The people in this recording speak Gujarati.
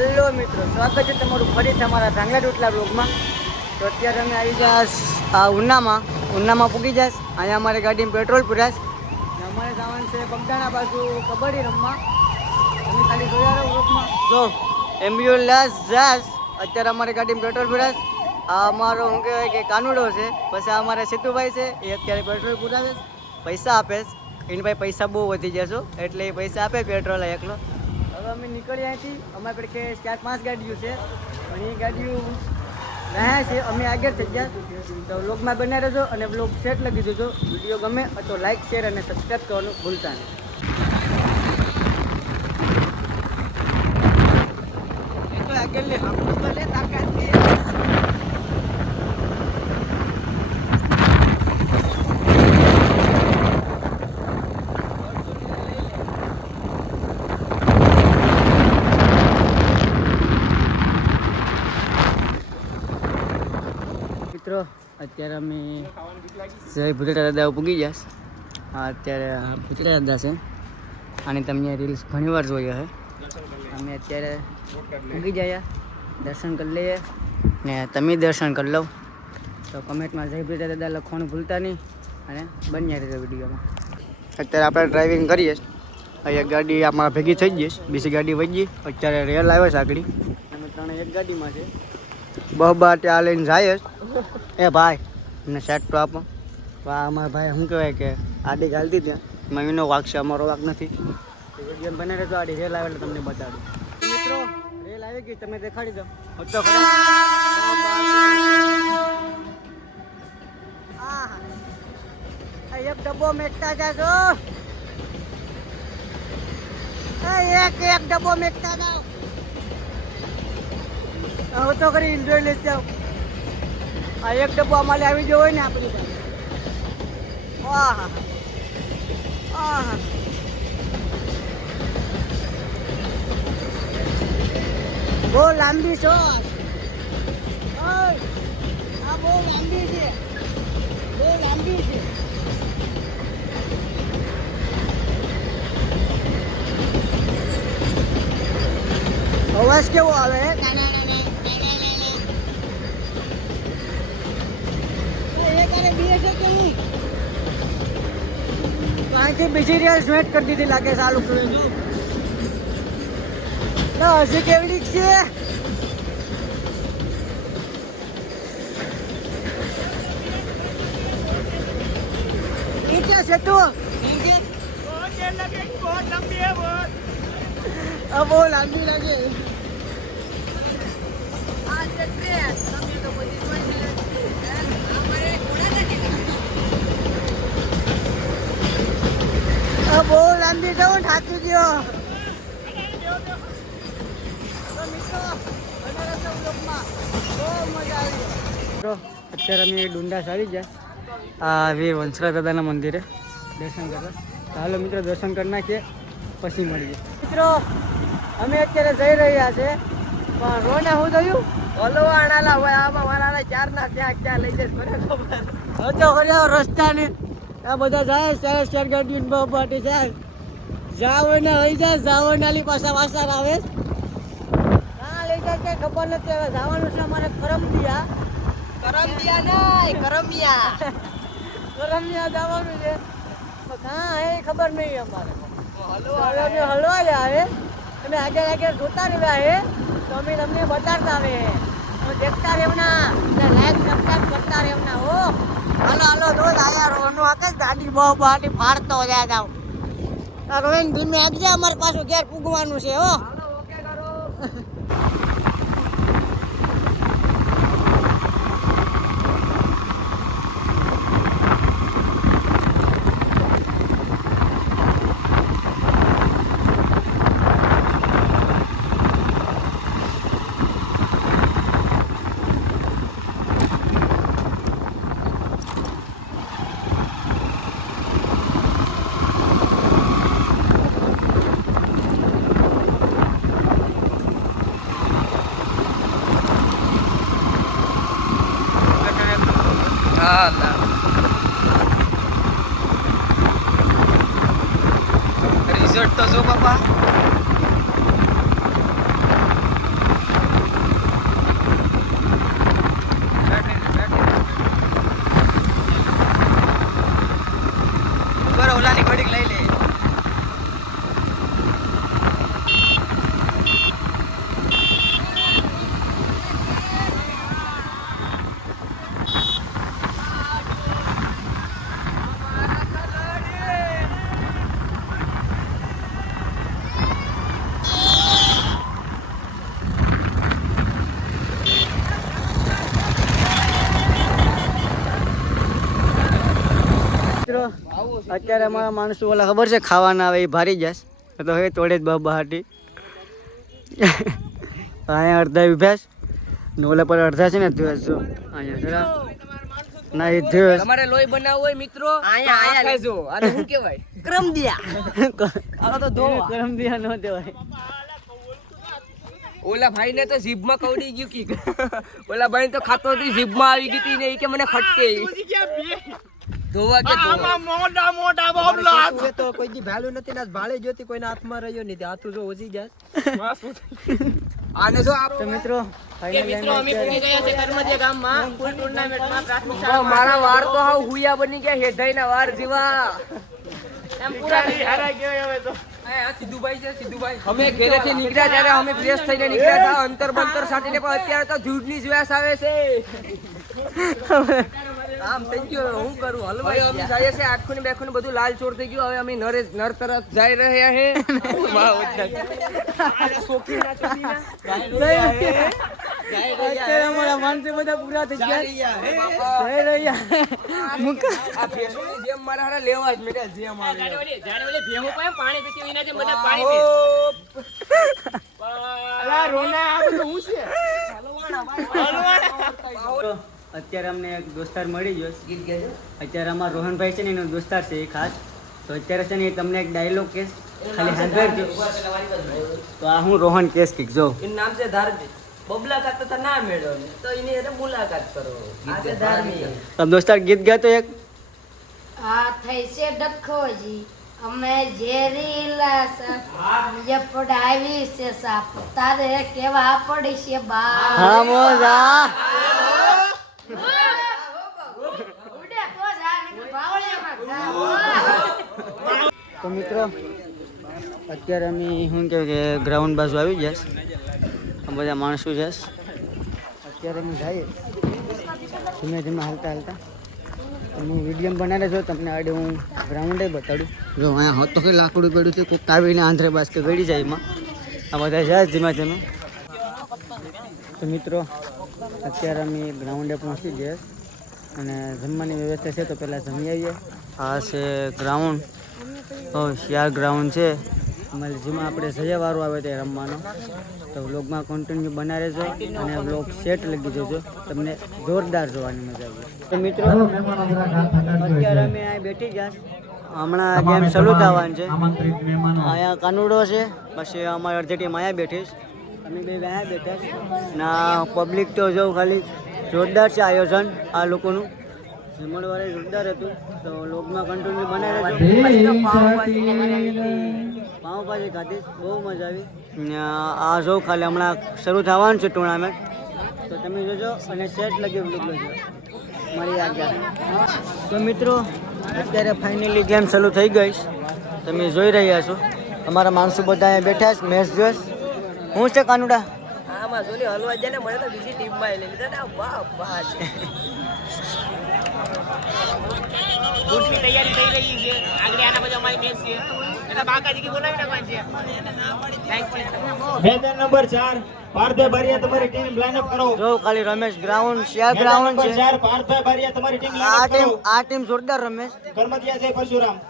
હેલો મિત્રો, સ્વાગત છે તમારું ફરીથી અમારા ઢાંગલા રોટલા બ્લોગમાં. તો અત્યારે અમે આવી ગયા ઉનામાં પૂગી જઈશ. અહીંયા અમારી ગાડીમાં પેટ્રોલ પૂરાશ. અમારે જવાનું છે બગદાણા બાજુ કબડ્ડી રમવા. તમે ખાલી જોયા રહો બ્લોગમાં. જો એમ્બ્યુલન્સ જાશ. અત્યારે અમારી ગાડીમાં પેટ્રોલ પૂરાશ. આ અમારો શું કહેવાય કે કાનુડો છે. પછી આ અમારા સીતુભાઈ છે, એ અત્યારે પેટ્રોલ પૂરાવે, પૈસા આપે. એની ભાઈ પૈસા બહુ વધી જશો એટલે એ પૈસા આપે પેટ્રોલ એકલો. હવે અમે નીકળી અહીંથી. અમારી પાસે કે 4-5 ગાડીઓ છે, પણ એ ગાડીઓ રહ્યા છે. અમે આગળ થઈ ગયા. તો બ્લોગમાં બન્યા રહેજો અને બ્લોગ સેટ લખી દેજો. વિડીયો ગમે તો લાઇક, શેર અને સબસ્ક્રાઈબ કરવાનું ભૂલતા નહીં. મિત્રો અત્યારે અમે જય ભૂતળા દાદા પૂગી ગયા. હા, અત્યારે ભૂતળા દાદા છે. અને તમને રીલ્સ ઘણી વાર જોયા છે. અમે અત્યારે પૂગી ગયા, દર્શન કરી લઈએ ને તમે દર્શન કરી લો. તો કમેન્ટમાં જય ભૂતળા દાદા લખવાનું ભૂલતા નહીં અને બન્યા રહેજો વિડીયોમાં. અત્યારે આપણે ડ્રાઇવિંગ કરીએ. અહીંયા ગાડી આમાં ભેગી થઈ ગઈ, બીજી ગાડી વહી ગઈ. અત્યારે રેલ આવે છે આગળ. અમે ત્રણે એક ગાડીમાં છે. બહબા ત્યાં લઈને જાય જ. એ ભાઈ મને સેટ તો આપો. અમારા ભાઈ શું કહેવાય કે આડી ગાલતી ત્યાં મમ્મીનો વાક છે, અમારો વાક નથી. વિડીયો બને રહેજો. આડી રેલ આવે એટલે તમને બતાડું. મિત્રો રેલ આવી ગઈ, તમે દેખાડી દો. તો એક ડબ્બો મેકતા જાજો. એક ડબ્બો મેકતા જાઓ. હું તો કરી એન્જોય લેતા જાઉં. આ એક ડબ્બો અમારે આવી ગયો હોય ને આપણી પાસે. બહુ લાંબી શોટ. આ બહુ લાંબી છે, બહુ લાંબી છે. અવાજ કેવો આવે? અહીંથી બીજી રેલ સ્વેટ કરી દીધી લાગે. ચાલુ કર્યું હજી કેવડી છે. क्या से तू बहुत लंबी है बहुत. अब वो लंबी लगे. બહુ લાંબી જવું, થાકી ગયો. અત્યારે અમે ડુંડા આવી ગયા. આ વીર વંશરા દાદાના મંદિરે દર્શન કરવા. હાલો મિત્રો દર્શન કરી નાખીએ, પછી મળીએ. મિત્રો અમે અત્યારે જઈ રહ્યા છે, પણ રોને શું થયું? હલવાણાલા હોય આમાં મારા 4 ત્યાં લઈ જઈશ. રસ્તા ને આ બધા જાય. ચાર ગાડીઓ બાટી જાય. જાવ ને લઈ જાય, જાવ નાલી પાછા વાસા આવે. હા લઈ જાય કઈ ખબર નથી. હવે જવાનું છે અમારે કરમદિયા જવાનું છે. હા એ ખબર નહીં અમારે. હલવા આવે. તમે આગળ જોતા રહ્યા છે તો અમે તમને બતાડતા આવે. દેખતા રહેવના, લાઈક સબસ્ક્રાઈબ કરતા રહેવના. હો હાલો રોજ આયા રોનું આકે ગાડી બહુ બાટી ફાડતો જાય જાવ. રોહિન ધીમે આગજે, અમારે પાછું ઘેર પૂગવાનું છે. હો ઓકે કરો. રિઝલ્ટ તો જો બાપા. અત્યારે અમારા માણસો ઓલા ખબર છે ખાવાના આવે એ ભારી જશે તો હવે તોડે જ બહાટી અહીંયા અડધા ભેંસ ને ઓલા પર અડધા છે ને ભેંસ જો અહીંયા જરા ના એ ભેંસ તમારે લોહી બનાવવું હોય મિત્રો અહીંયા ખાજો આને શું કહેવાય કરમદિયા આ તો ધો કરમદિયા નો દેવાય ઓલા ભાઈ ને તો જીભમાં કવડી ગયું કી ઓલા ભાઈ તો ખાતો હતી જીભમાં આવી ગઈ ને એ કે મને ખટકે ધોવા કે મોટા મોટા બોબલા તો કોઈ દી ભાલું નથી ને ભાળે જોતી કોઈના હાથમાં રહ્યો નહીં હાથું જો ઓજી જાય આને જો આપ તો મિત્રો મિત્રો અમે પહોંચી ગયા છે કર્મદિયા ગામમાં ફૂલ ટુર્નામેન્ટમાં પ્રાથમિક શાળા મારા વાર તો હાવ હુયા બની ગયા હેઠાઈના વાર જેવા એમ પૂરા હારા ગયો હવે તો આ સિદ્ધુભાઈ છે સિદ્ધુભાઈ અમે ઘરેથી નીકળ્યા ત્યારે અમે ફ્રેશ થઈને નીકળ્યા હતા અંતર બંતર સાટીને પણ અત્યારે તો ધૂળની શ્વાસ આવે છે આમ થઈ ગયો હું કરું હલવાઈ અમે જઈએ છે આખું ને બેખું ને બધું લાલ ચોર થઈ ગયું હવે અમે નર તરફ જઈ રહ્યા છે અમારા માણસો બધા પૂરા થઈ ગયા જઈ રહ્યા આ ભેંસોની જેમ મારા હારા લેવા જ મેં જેમ આવે ભેંસો પાસે પાણી પીતી વિના જેમ બધા પાણી પી અલા રોના આ બધું હું છે અત્યારે અમને એક દોસ્તાર મળી ગયો અત્યારે અમારા રોહનભાઈ છે ને એનો દોસ્તાર છે એ ખાસ તો અત્યારે છે ને એ તમને એક ડાયલોગ કેસ ખાલી સાંભળજો તો આ હું રોહન કેસ કીક જો એનું નામ છે ધાર્મિક બબલાકાત તો ના મેળો તો એની એને મુલાકાત કરો આ છે ધાર્મિક તમે દોસ્તાર ગીત ગાતો એક આ થઈ છે ડખોજી અમે ઝેરીલા જે પડાવી છે સાપ તારે કેવા પડી છે બા હા મોજા ઉડે તો જા ને બાવળિયામાં તો મિત્રો અત્યારે અમે શું કહેવાય કે ગ્રાઉન્ડ બાજુ આવી જઈશ આ બધા માણસો છે અત્યારે અમે જઈએ ધીમે ધીમે હાલતા હાલતા હું વિડીયો બનાવે જો તમને આડે હું ગ્રાઉન્ડે બતાડું જો અહીંયા હોત તો કંઈ લાકડું પડ્યું છે કોઈક આવીને આંધ્રે બાસ કે ગળી જાય એમાં આ બધા જાય ધીમે ધીમે તો મિત્રો અત્યારે અમે ગ્રાઉન્ડે પહોંચી જઈએ અને જમવાની વ્યવસ્થા છે તો પહેલાં જમી આવીએ આ છે ગ્રાઉન્ડ શિયાળ ગ્રાઉન્ડ છે અમારે જેમાં આપણે સજાવાળો આવે તે રમવાનો તો વ્લોગમાં કન્ટિન્યુ બનાવી રહેજો અને વ્લોગ સેટ લગી જજો તમને જોરદાર જોવાની મજા આવી તો મિત્રો અત્યારે અમે અહીં બેઠી ગયા હમણાં ગેમ ચાલુ થવાની છે અહીંયા કાનુડો છે પછી અમારી અડધી ટીમ અહીંયા બેઠીશ અમે બે અહીંયા બેઠા ના પબ્લિક તો જો ખાલી જોરદાર છે આયોજન આ લોકોનું જમણવારે જોરદાર હતું તો લોગમાં કન્ટિન્યુ બનાવી રહેજો પાઉંભાજી ખાધી બહુ મજા આવી આ જો ખાલી હમણાં શરૂ થવાનું છે ટુર્નામેન્ટ તો તમે જોજો અને સેટ લગી બ્લોગ જોજો મળી આગળ તો મિત્રો અત્યારે ફાઇનલી ગેમ ચાલુ થઈ ગઈ તમે જોઈ રહ્યા છો અમારા માણસો બધા અહીંયા બેઠા છે મેચ જોશ હું છે કાનુડા આમાં સોલી હલવા જાય ને મને તો બીજી ટીમમાં લઈ લીધા ને વાહ વાહ છે ગુટની તૈયારી થઈ રહી છે આગળ આના પછી અમારી મેચ છે એટલે બાકાજી કી બોલાવી નાખવાની છે મેદાન નંબર 4 પાર્થભાઈ બારિયા તમારી ટીમ લાઈન અપ કરો જો ખાલી રમેશ ગ્રાઉન્ડ શિયા ગ્રાઉન્ડ છે 4 પાર્થભાઈ બારિયા તમારી ટીમ લાઈન અપ કરો આ ટીમ જોરદાર રમેશ કર્મદિયા છે પરશુરામ